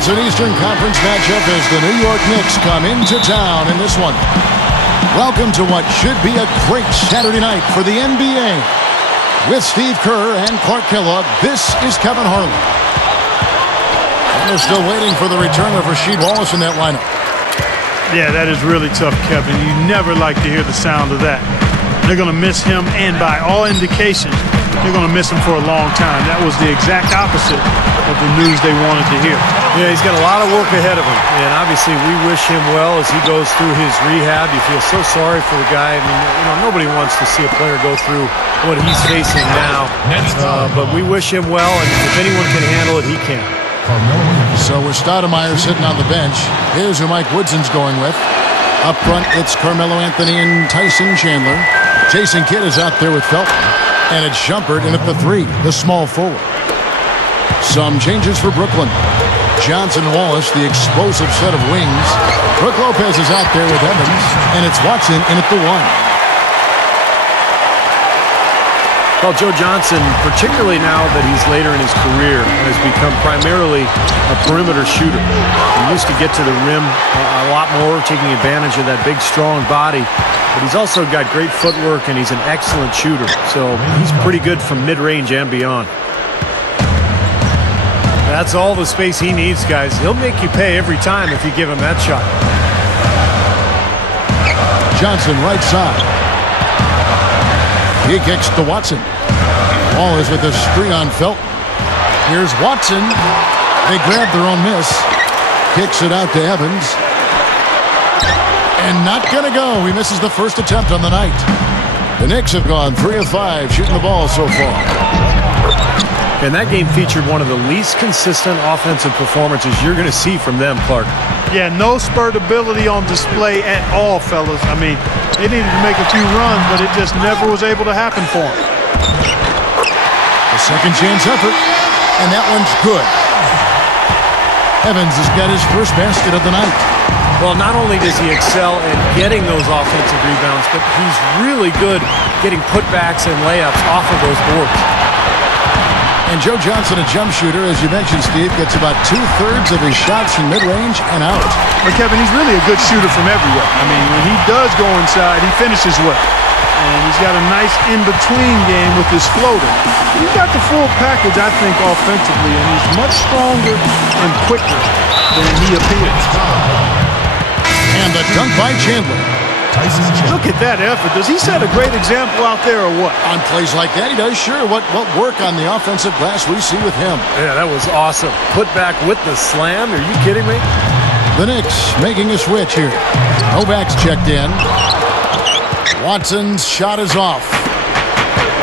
It's an Eastern Conference matchup as the New York Knicks come into town in this one. Welcome to what should be a great Saturday night for the NBA. With Steve Kerr and Clark Kellogg, this is Kevin Harlan. And they're still waiting for the return of Rasheed Wallace in that lineup. Yeah, that is really tough, Kevin. You never like to hear the sound of that. They're going to miss him, and by all indications, they're going to miss him for a long time. That was the exact opposite of the news they wanted to hear. Yeah, he's got a lot of work ahead of him, and obviously we wish him well as he goes through his rehab. You feel so sorry for the guy. I mean, nobody wants to see a player go through what he's facing now, but we wish him well, and if anyone can handle it, he can. So with Stoudemire sitting on the bench, here's who Mike Woodson's going with. Up front, it's Carmelo Anthony and Tyson Chandler. Jason Kidd is out there with Felton. And it's Shumpert in at the 3, the small forward. Some changes for Brooklyn. Johnson Wallace, the explosive set of wings. Brook Lopez is out there with Evans. And it's Watson in at the 1. Well, Joe Johnson, particularly now that he's later in his career, has become primarily a perimeter shooter. He used to get to the rim a lot more, taking advantage of that big, strong body. But he's also got great footwork, and he's an excellent shooter. So he's pretty good from mid-range and beyond. That's all the space he needs, guys. He'll make you pay every time if you give him that shot. Johnson, right side. He kicks to Watson. Ball is with a screen on Felton. Here's Watson. They grab their own miss. Kicks it out to Evans. And not going to go. He misses the first attempt on the night. The Knicks have gone 3 of 5 shooting the ball so far. And that game featured one of the least consistent offensive performances you're going to see from them, Clark. Yeah, no spurt ability on display at all, fellas. I mean, they needed to make a few runs, but it just never was able to happen for them. A second chance effort, and that one's good. Evans has got his first basket of the night. Well, not only does he excel at getting those offensive rebounds, but he's really good getting putbacks and layups off of those boards. And Joe Johnson, a jump shooter, as you mentioned, Steve, gets about 2/3 of his shots from mid-range and out. But, Kevin, he's really a good shooter from everywhere. I mean, when he does go inside, he finishes well. And he's got a nice in-between game with his floater. He's got the full package, I think, offensively, and he's much stronger and quicker than he appears. And the dunk by Chandler. Look at that effort. Does he set a great example out there or what? On plays like that, he does, sure. What work on the offensive glass we see with him. Yeah, that was awesome. Put back with the slam. Are you kidding me? The Knicks making a switch here. Novak's checked in. Watson's shot is off.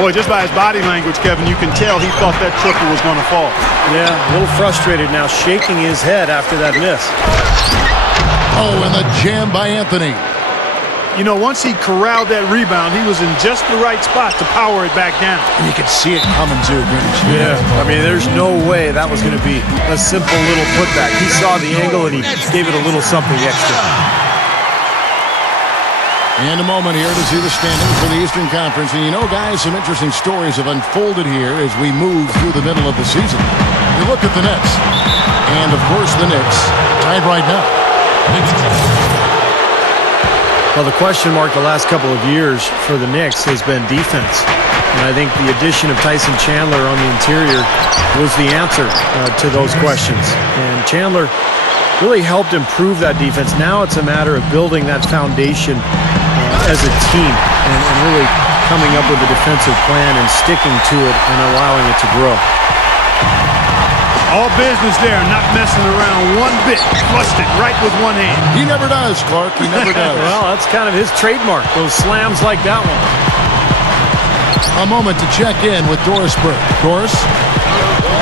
Boy, just by his body language, Kevin, you can tell he thought that triple was going to fall. Yeah, a little frustrated now, shaking his head after that miss. Oh, and the jam by Anthony. You know, once he corralled that rebound, he was in just the right spot to power it back down. And you could see it coming too, Greenwich. Yeah, I mean, there's no way that was going to be a simple little putback. He saw the angle, and he gave it a little something extra. And a moment here to see the standings for the Eastern Conference. And you know, guys, some interesting stories have unfolded here as we move through the middle of the season. You look at the Nets. And, of course, the Knicks tied right now. Well, the question mark the last couple of years for the Knicks has been defense. And I think the addition of Tyson Chandler on the interior was the answer to those questions. And Chandler really helped improve that defense. Now it's a matter of building that foundation as a team and really coming up with a defensive plan and sticking to it and allowing it to grow. All business there, not messing around one bit. Flushed it right with one hand. He never does, Clark. He never does. Well, that's kind of his trademark, those slams like that one. A moment to check in with Doris Burke. Doris?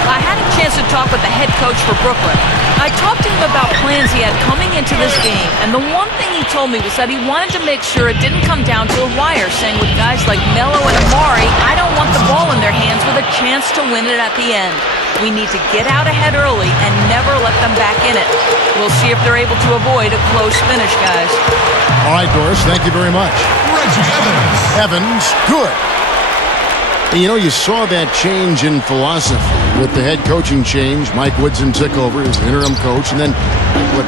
I had a chance to talk with the head coach for Brooklyn. I talked to him about plans he had coming into this game, and the one thing he told me was that he wanted to make sure it didn't come down to a wire, saying with guys like Melo and Amari, I don't want the ball in their hands with a chance to win it at the end. We need to get out ahead early and never let them back in it. We'll see if they're able to avoid a close finish, guys. All right, Doris, thank you very much. Reggie Evans. Evans, good. And, you know, you saw that change in philosophy with the head coaching change. Mike Woodson took over as interim coach. And then,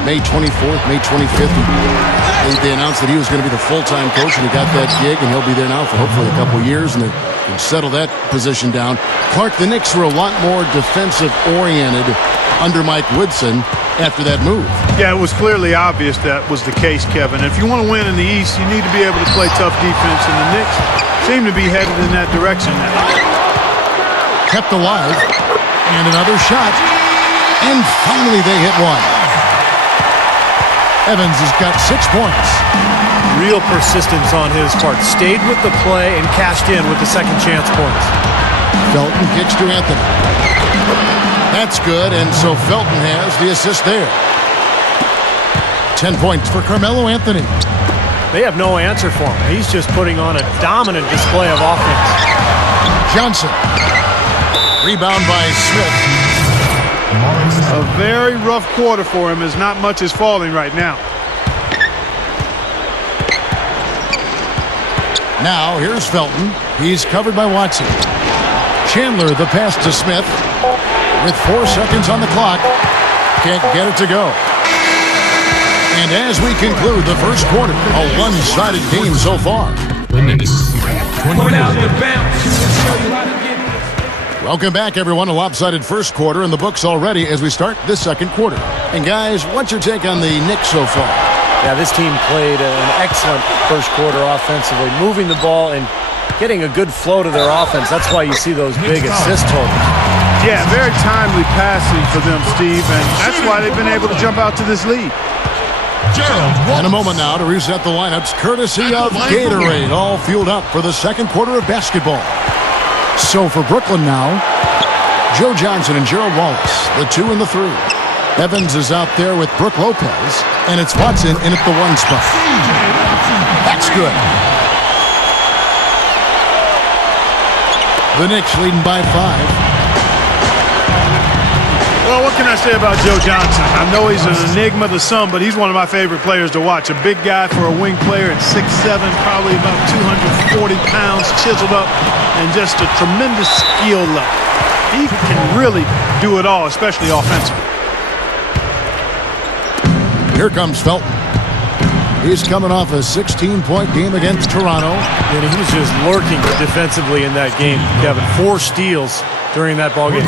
May 24th, May 25th, they announced that he was going to be the full-time coach, and he got that gig, and he'll be there now for hopefully a couple years, and they can settle that position down. Clark, the Knicks were a lot more defensive-oriented under Mike Woodson after that move. Yeah, it was clearly obvious that was the case, Kevin. If you want to win in the East, you need to be able to play tough defense, and the Knicks seem to be headed in that direction now. Kept alive, and another shot, and finally they hit one. Evans has got 6 points. Real persistence on his part. Stayed with the play and cashed in with the second chance points. Felton kicks to Anthony. That's good, and so Felton has the assist there. 10 points for Carmelo Anthony. They have no answer for him. He's just putting on a dominant display of offense. Johnson. Rebound by Smith. A very rough quarter for him as not much is falling right now. Now, here's Felton. He's covered by Watson. Chandler, the pass to Smith. With 4 seconds on the clock. Can't get it to go. And as we conclude the first quarter, a one-sided game so far. Welcome back, everyone. A lopsided first quarter in the books already as we start this second quarter. And guys, what's your take on the Knicks so far? Yeah, this team played an excellent first quarter offensively, moving the ball and getting a good flow to their offense. That's why you see those big assist totals. Yeah, very timely passing for them, Steve, and that's why they've been able to jump out to this lead. In a moment now to reset the lineups, courtesy of Gatorade, all fueled up for the second quarter of basketball. So for Brooklyn now, Joe Johnson and Gerald Wallace, the 2 and the 3. Evans is out there with Brook Lopez, and it's Watson in at the 1 spot. That's good. The Knicks leading by 5. Well, what can I say about Joe Johnson? I know he's an enigma to some, but he's one of my favorite players to watch. A big guy for a wing player at 6'7", probably about 240 pounds, chiseled up, and just a tremendous skill level. He can really do it all, especially offensively. Here comes Felton. He's coming off a 16-point game against Toronto. And he was just lurking defensively in that game, Kevin. 4 steals during that ballgame.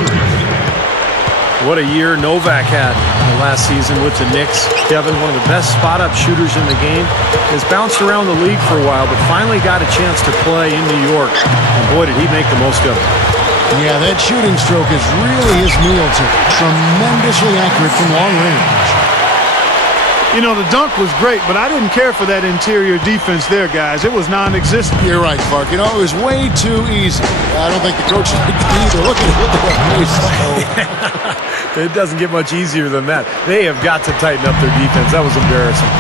What a year Novak had last season with the Knicks. Kevin, one of the best spot-up shooters in the game, has bounced around the league for a while, but finally got a chance to play in New York. And boy, did he make the most of it. Yeah, that shooting stroke is really his meal ticket. Tremendously accurate from long range. You know, the dunk was great, but I didn't care for that interior defense there, guys. It was non-existent. You're right, Clark. You know, it was way too easy. I don't think the coach liked either. Look at that face. It doesn't get much easier than that. They have got to tighten up their defense. That was embarrassing.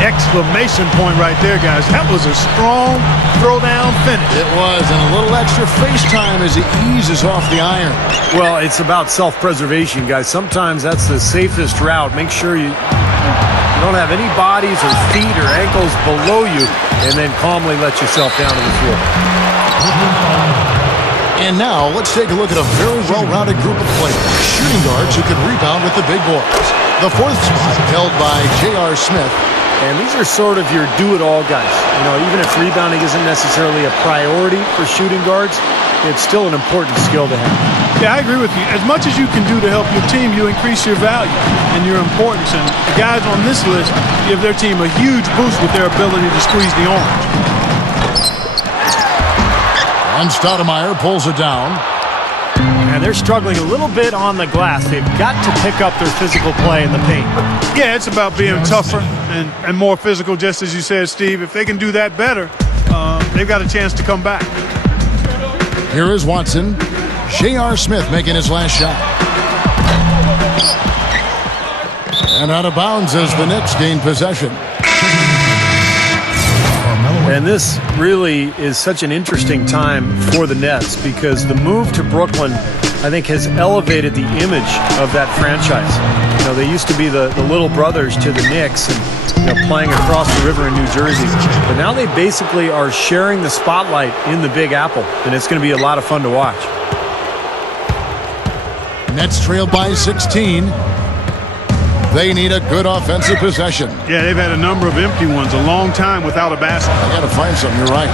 Exclamation point right there, guys. That was a strong throwdown finish. It was, and a little extra face time as he eases off the iron. Well, it's about self-preservation, guys. Sometimes that's the safest route. Make sure you don't have any bodies or feet or ankles below you, and then calmly let yourself down to the floor. And now, let's take a look at a very well-rounded group of players. Shooting guards who can rebound with the big boys. The 4th spot held by J.R. Smith. And these are sort of your do-it-all guys. You know, even if rebounding isn't necessarily a priority for shooting guards, it's still an important skill to have. Yeah, I agree with you. As much as you can do to help your team, you increase your value and your importance. And the guys on this list give their team a huge boost with their ability to squeeze the orange. And Stoudemire pulls it down. And they're struggling a little bit on the glass. They've got to pick up their physical play in the paint. Yeah, it's about being tougher and more physical, just as you said, Steve. If they can do that better, they've got a chance to come back. Here is Watson. J.R. Smith making his last shot. And out of bounds as the Knicks gain possession. And this really is such an interesting time for the Nets because the move to Brooklyn, I think, has elevated the image of that franchise. You know, know, they used to be the little brothers to the Knicks and playing across the river in New Jersey. But now they basically are sharing the spotlight in the Big Apple, and it's going to be a lot of fun to watch. Nets trail by 16. They need a good offensive possession. Yeah, they've had a number of empty ones, a long time without a basket. I got to find something, you're right.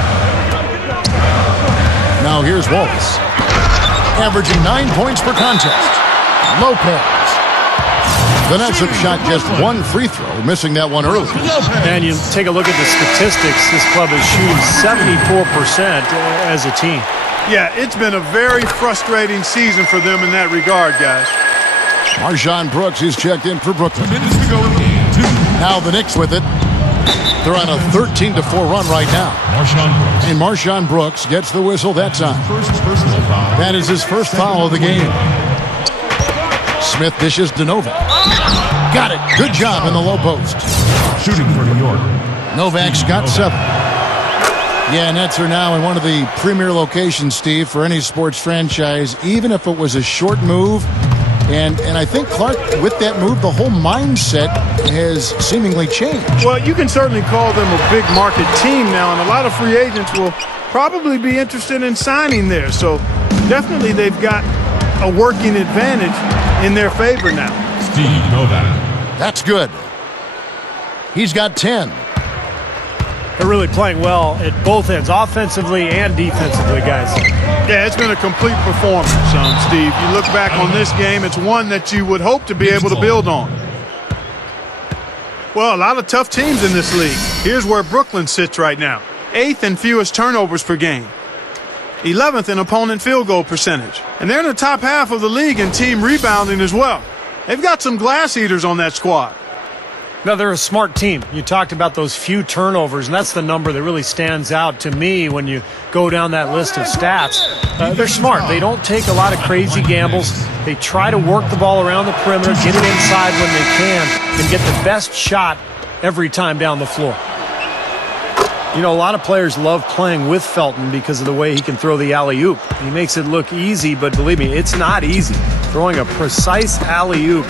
Now here's Wallace. Averaging 9 points per contest. Lopez. The Nets have shot just one free throw, missing that one early. And you take a look at the statistics. This club is shooting 74% as a team. Yeah, it's been a very frustrating season for them in that regard, guys. Marshawn Brooks is checked in for Brooklyn. Now the Knicks with it. They're on a 13-4 run right now. And Marshawn Brooks gets the whistle that time. That is his first foul of the game. Smith dishes to Novak. Got it. Good job in the low post. Shooting for New York. Novak's got 7. Yeah, Nets are now in one of the premier locations, Steve, for any sports franchise, even if it was a short move. And I think, Clark, with that move, the whole mindset has seemingly changed. Well, you can certainly call them a big market team now, and a lot of free agents will probably be interested in signing there. So definitely they've got a working advantage in their favor now. Steve Novak. That's good. He's got 10. They're really playing well at both ends, offensively and defensively, guys. Yeah, it's been a complete performance, Steve. You look back on this game, it's one that you would hope to be able to build on. Well, a lot of tough teams in this league. Here's where Brooklyn sits right now. 8th in fewest turnovers per game. 11th in opponent field goal percentage. And they're in the top half of the league in team rebounding as well. They've got some glass eaters on that squad. No, they're a smart team. You talked about those few turnovers, and that's the number that really stands out to me when you go down that list of stats. They're smart. They don't take a lot of crazy gambles. They try to work the ball around the perimeter, get it inside when they can, and get the best shot every time down the floor. You know, a lot of players love playing with Felton because of the way he can throw the alley-oop. He makes it look easy, but believe me, it's not easy. Throwing a precise alley-oop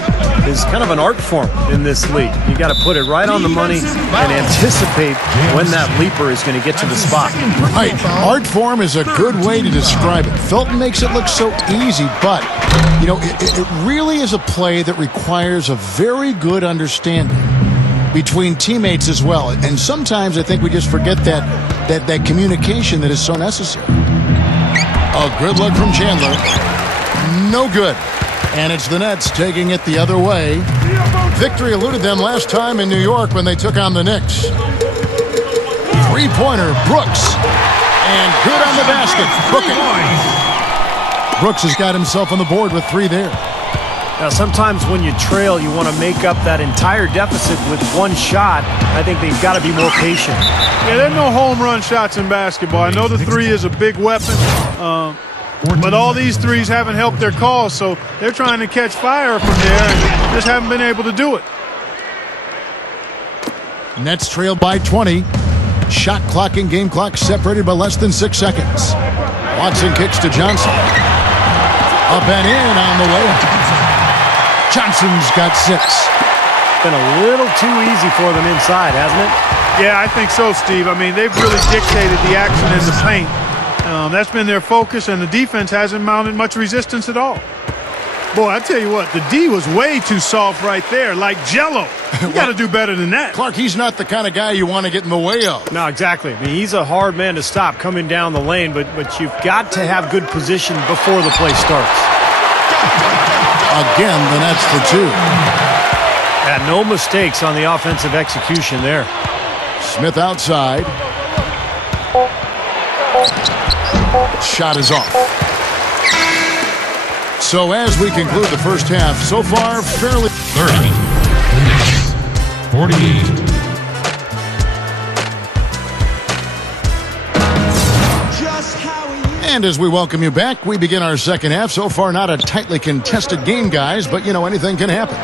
is kind of an art form in this league. You got to put it right on the money and anticipate when that leaper is going to get to the spot. Right. Art form is a good way to describe it. Felton makes it look so easy, but, you know, it really is a play that requires a very good understanding between teammates as well. And sometimes I think we just forget that communication that is so necessary. A good look from Chandler. No good. And it's the Nets taking it the other way. Victory eluded them last time in New York when they took on the Knicks. Three-pointer, Brooks. And good on the basket. Brooks has got himself on the board with 3 there. Now, sometimes when you trail, you want to make up that entire deficit with one shot. I think they've got to be more patient. Yeah, there are no home run shots in basketball. I know the 3 is a big weapon, but all these threes haven't helped their cause, so they're trying to catch fire from there and just haven't been able to do it. Nets trail by 20. Shot clock and game clock separated by less than 6 seconds. Watson kicks to Johnson. Up and in on the way. Johnson's got 6. Been a little too easy for them inside, hasn't it? Yeah, I think so, Steve. I mean, they've really dictated the action in the paint. That's been their focus, and the defense hasn't mounted much resistance at all. Boy, I tell you what, the D was way too soft right there, like Jell-O. You got to do better than that. Clark, he's not the kind of guy you want to get in the way of. No, exactly. I mean, he's a hard man to stop coming down the lane, but you've got to have good position before the play starts. Again, the Nets for 2. Yeah, no mistakes on the offensive execution there. Smith outside. Shot is off. So as we conclude the first half, so far fairly 30. 48. And as we welcome you back, we begin our second half. So far, not a tightly contested game, guys, but, you know, anything can happen.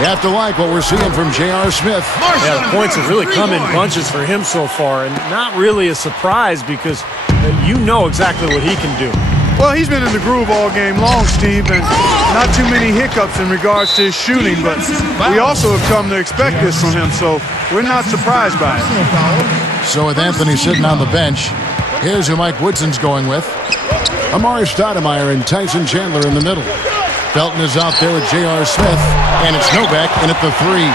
You have to like what we're seeing from J.R. Smith. Yeah, the points have really come in bunches for him so far, and not really a surprise because you know exactly what he can do. Well, he's been in the groove all game long, Steve, and not too many hiccups in regards to his shooting, but we also have come to expect this from him, so we're not surprised by it. So with Anthony sitting on the bench, here's who Mike Woodson's going with. Amari Stoudemire and Tyson Chandler in the middle. Felton is out there with J.R. Smith, and it's Novak in at the 3.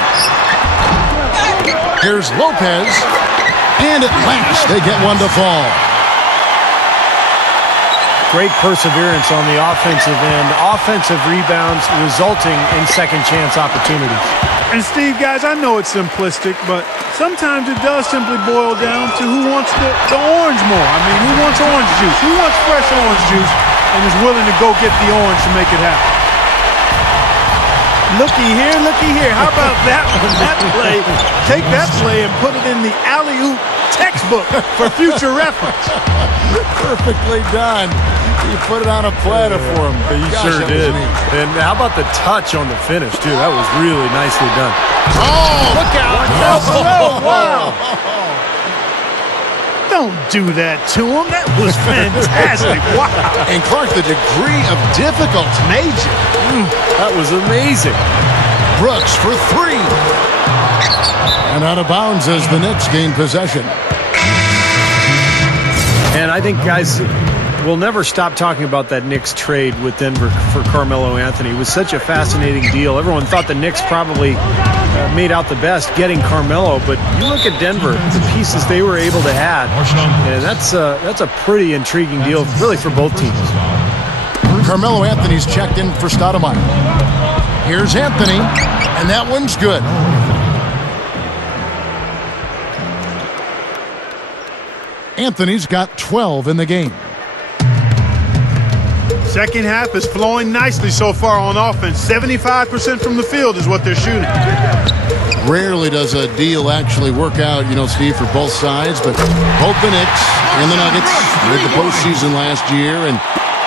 Here's Lopez, and at last they get one to fall. Great perseverance on the offensive end. Offensive rebounds resulting in second chance opportunities. And Steve, guys, I know it's simplistic, but sometimes it does simply boil down to who wants the orange more. I mean, who wants orange juice? Who wants fresh orange juice and is willing to go get the orange to make it happen? Looky here. How about that one? That play. Take that play and put it in the alley-oop textbook for future reference. Perfectly done. He put it on a platter for him. He sure did. And how about the touch on the finish, too? That was really nicely done. Oh, look out. Wow. Don't do that to him. That was fantastic. Wow. And Clark, the degree of difficulty. Major. That was amazing. Brooks for 3. And out of bounds as the Knicks gain possession. And I think, guys, we'll never stop talking about that Knicks trade with Denver for Carmelo Anthony. It was such a fascinating deal. Everyone thought the Knicks probably made out the best getting Carmelo, but you look at Denver, the pieces they were able to add, and that's a pretty intriguing deal, really, for both teams. Carmelo Anthony's checked in for Stoudemire. Here's Anthony, and that one's good. Anthony's got 12 in the game. Second half is flowing nicely so far on offense. 75% from the field is what they're shooting. Rarely does a deal actually work out, Steve, for both sides, but both the Knicks and the Nuggets made the postseason last year, and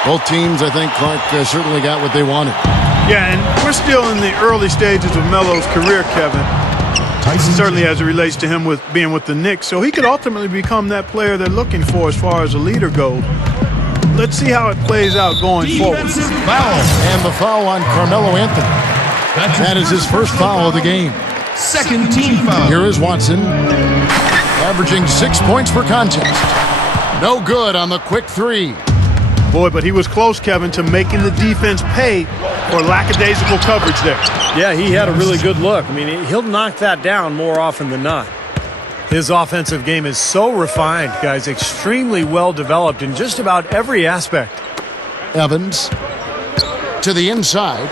both teams, I think, Clark, certainly got what they wanted. Yeah, and we're still in the early stages of Melo's career, Kevin. Certainly as it relates to him with being with the Knicks, so he could ultimately become that player they're looking for as far as a leader goes. Let's see how it plays out going forward. And the foul on Carmelo Anthony. That is his first foul of the game. Second team foul. Here is Watson, averaging 6 points per contest. No good on the quick 3. Boy, but he was close, Kevin, to making the defense pay for lackadaisical coverage there. Yeah, he had a really good look. I mean, he'll knock that down more often than not. His offensive game is so refined, guys, extremely well developed in just about every aspect. Evans to the inside.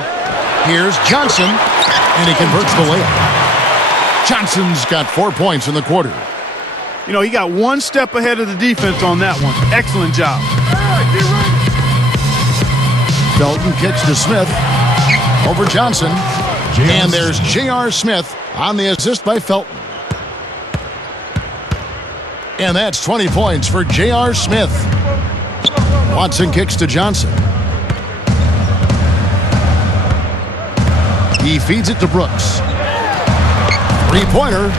Here's Johnson, and he converts the layup. Johnson's got 4 points in the quarter. He got one step ahead of the defense on that one. Excellent job. Felton kicks to Smith over Johnson. And there's J.R. Smith on the assist by Felton. And that's 20 points for J.R. Smith. Watson kicks to Johnson. He feeds it to Brooks. Three-pointer.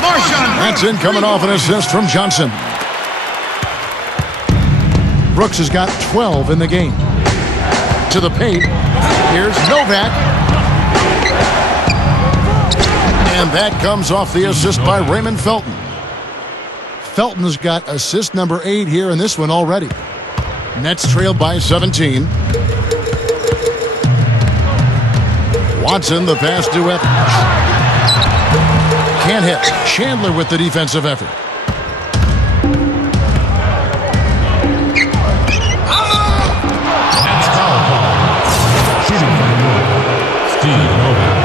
That's in, coming off an assist from Johnson. Brooks has got 12 in the game. To the paint. Here's Novak. And that comes off the assist by Raymond Felton. Felton's got assist number 8 here in this one already. Nets trailed by 17. Watson, the pass to Evans. Can't hit. Chandler with the defensive effort. That's foul call. Shooting for New York, Steve Novak.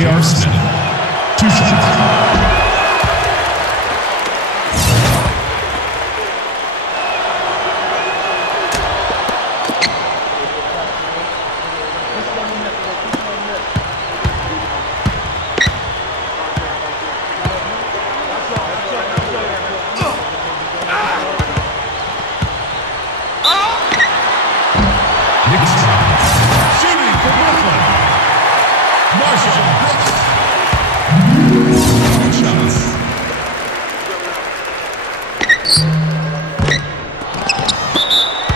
J.R. Smith. 2 shots.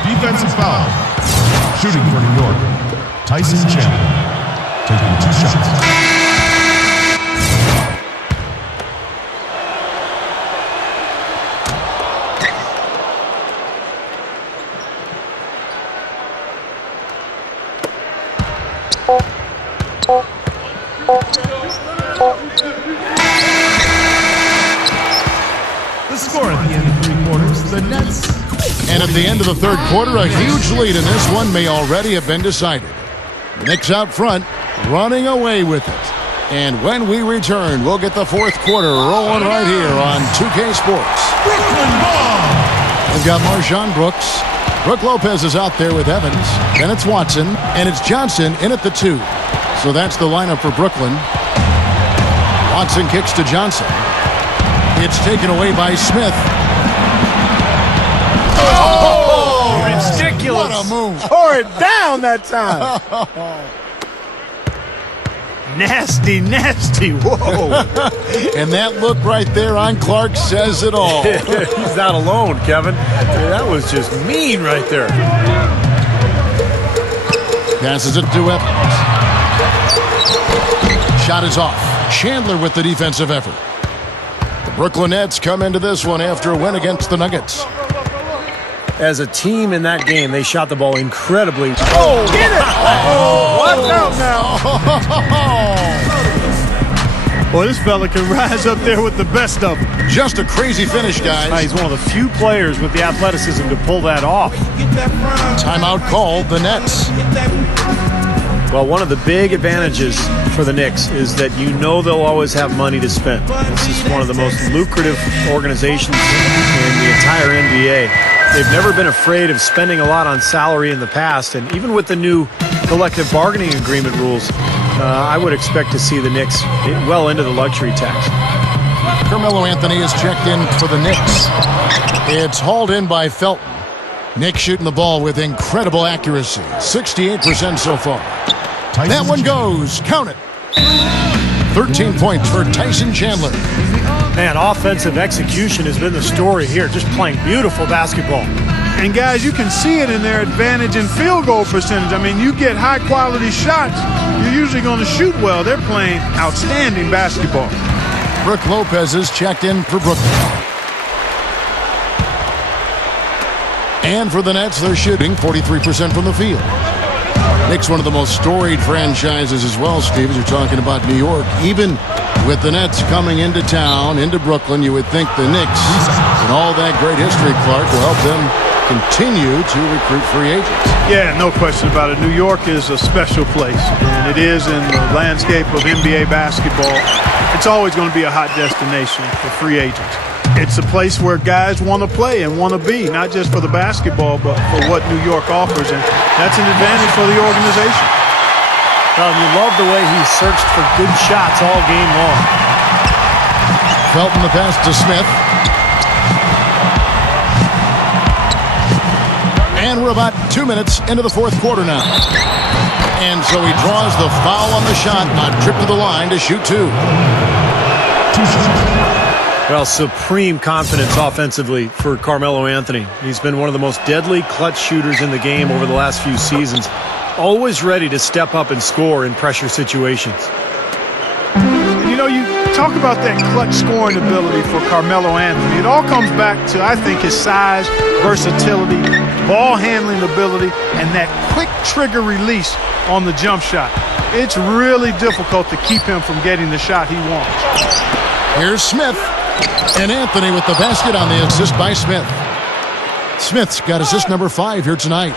Defensive foul. Shooting for New York, Tyson Chandler. Taking 2 shots. The score at the end of 3 quarters, the Nets. And at the end of the third quarter, a huge lead in this one may already have been decided. The Knicks out front, running away with it. And when we return, we'll get the fourth quarter rolling right here on 2K Sports. Brooklyn ball. We've got Marshawn Brooks. Brook Lopez is out there with Evans. Then it's Watson, and it's Johnson in at the 2. So that's the lineup for Brooklyn. Watson kicks to Johnson. It's taken away by Smith. Oh, ridiculous. What a move. Tore it down that time. Nasty, nasty. Whoa. And that look right there on Clark says it all. He's not alone, Kevin. That was just mean right there. Passes it to Evans. Shot is off. Chandler with the defensive effort. The Brooklyn Nets come into this one after a win against the Nuggets. As a team in that game, they shot the ball incredibly. Oh, get it! Oh, watch out now. Boy, this fella can rise up there with the best of them. Just a crazy finish, guys. He's one of the few players with the athleticism to pull that off. Timeout called the Nets. Well, one of the big advantages for the Knicks is that you know they'll always have money to spend. This is one of the most lucrative organizations in the entire NBA. They've never been afraid of spending a lot on salary in the past, and even with the new collective bargaining agreement rules, I would expect to see the Knicks well into the luxury tax. Carmelo Anthony is checked in for the Knicks. It's hauled in by Felton. Knicks shooting the ball with incredible accuracy, 68% so far. That one goes. Count it. 13 points for Tyson Chandler. Man, offensive execution has been the story here, just playing beautiful basketball. And guys, you can see it in their advantage in field goal percentage. I mean, you get high-quality shots, you're usually going to shoot well. They're playing outstanding basketball. Brook Lopez is checked in for Brooklyn. And for the Nets, they're shooting 43% from the field. Knicks, one of the most storied franchises as well, Steve, as you're talking about New York. Even with the Nets coming into town, into Brooklyn, you would think the Knicks and all that great history, Clark, will help them continue to recruit free agents. Yeah, no question about it. New York is a special place, and it is in the landscape of NBA basketball. It's always going to be a hot destination for free agents. It's a place where guys want to play and want to be, not just for the basketball, but for what New York offers, and that's an advantage for the organization. Well, you love the way he searched for good shots all game long. Felton the pass to Smith. And we're about 2 minutes into the fourth quarter now. And so he draws the foul on the shot, a trip to the line to shoot 2. Well, supreme confidence offensively for Carmelo Anthony. He's been one of the most deadly clutch shooters in the game over the last few seasons. Always ready to step up and score in pressure situations. You know, you talk about that clutch scoring ability for Carmelo Anthony. It all comes back to, I think, his size, versatility, ball handling ability, and that quick trigger release on the jump shot. It's really difficult to keep him from getting the shot he wants. Here's Smith. And Anthony with the basket on the assist by Smith. Smith's got assist number 5 here tonight.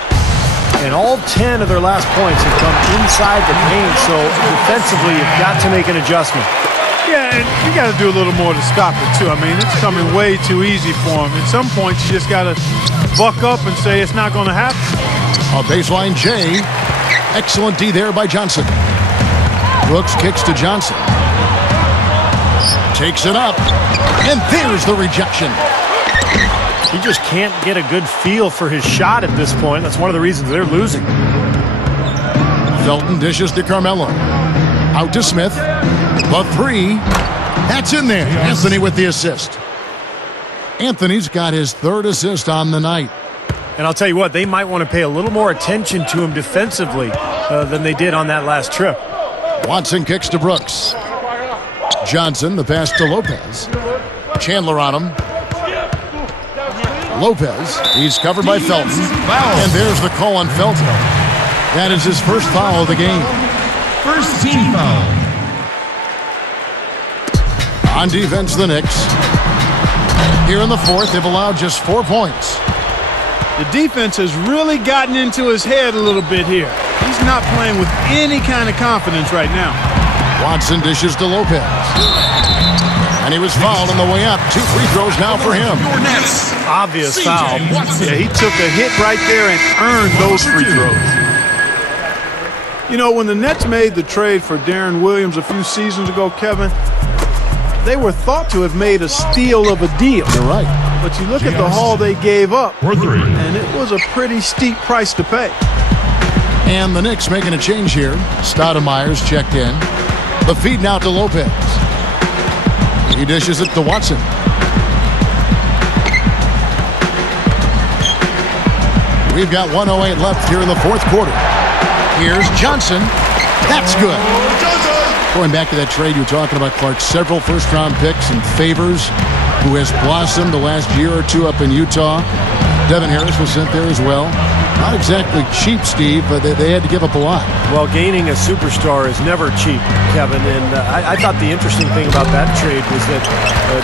And all 10 of their last points have come inside the paint, so defensively you've got to make an adjustment. Yeah, and you got to do a little more to stop it, too. I mean, it's coming way too easy for him. At some points, you just got to buck up and say it's not going to happen. A baseline J. Excellent D there by Johnson. Brooks kicks to Johnson. Takes it up. And there's the rejection. He just can't get a good feel for his shot at this point. That's one of the reasons they're losing. Felton dishes to Carmelo. Out to Smith. The three. That's in there. Anthony with the assist. Anthony's got his third assist on the night. And I'll tell you what, they might want to pay a little more attention to him defensively than they did on that last trip. Watson kicks to Brooks. Johnson, the pass to Lopez. Chandler on him. Lopez, he's covered by Felton. And there's the call on Felton. That is his first foul of the game. First team foul. On defense, the Knicks. Here in the fourth, they've allowed just 4 points. The defense has really gotten into his head a little bit here. He's not playing with any kind of confidence right now. Watson dishes to Lopez. And he was fouled on the way up. 2 free throws now for him. Obvious foul. Yeah, he took a hit right there and earned those free throws. You know, when the Nets made the trade for Darren Williams a few seasons ago, Kevin, they were thought to have made a steal of a deal. You're right. But you look at the haul they gave up, For three. and it was a pretty steep price to pay. And the Knicks making a change here. Stoudemire's checked in. The feed now to Lopez. He dishes it to Watson. We've got 1:08 left here in the fourth quarter. Here's Johnson. That's good. Going back to that trade you were talking about, Clark, several first-round picks and Favors, who has blossomed the last year or two up in Utah. Devin Harris was sent there as well. Not exactly cheap, Steve, but they had to give up a lot. Well, gaining a superstar is never cheap, Kevin. And I thought the interesting thing about that trade was that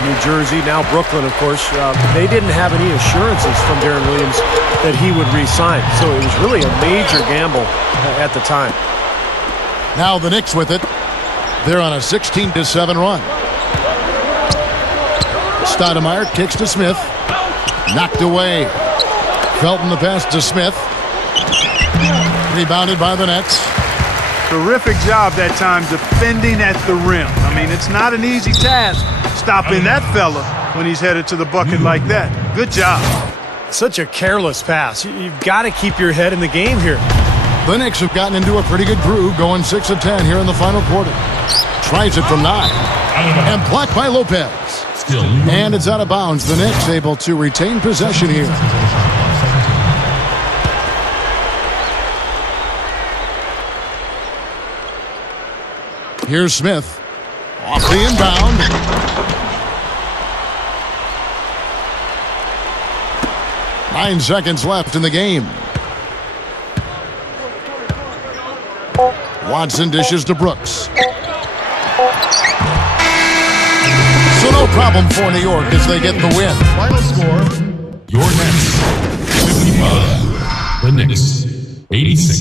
New Jersey, now Brooklyn, of course, they didn't have any assurances from Darren Williams that he would re-sign. So it was really a major gamble at the time. Now the Knicks with it. They're on a 16-7 run. Stoudemire kicks to Smith. Knocked away. Felton the pass to Smith. Rebounded by the Nets. Terrific job that time defending at the rim. I mean, it's not an easy task stopping that fella when he's headed to the bucket like that. Good job. Such a careless pass. You've got to keep your head in the game here. The Knicks have gotten into a pretty good groove, going 6 of 10 here in the final quarter. Tries it from 9. And blocked by Lopez. And it's out of bounds. The Knicks able to retain possession here. Here's Smith. Off the inbound. Nine seconds left in the game. Watson dishes to Brooks. So no problem for New York as they get the win. Final score, your Nets 55, the Knicks 86.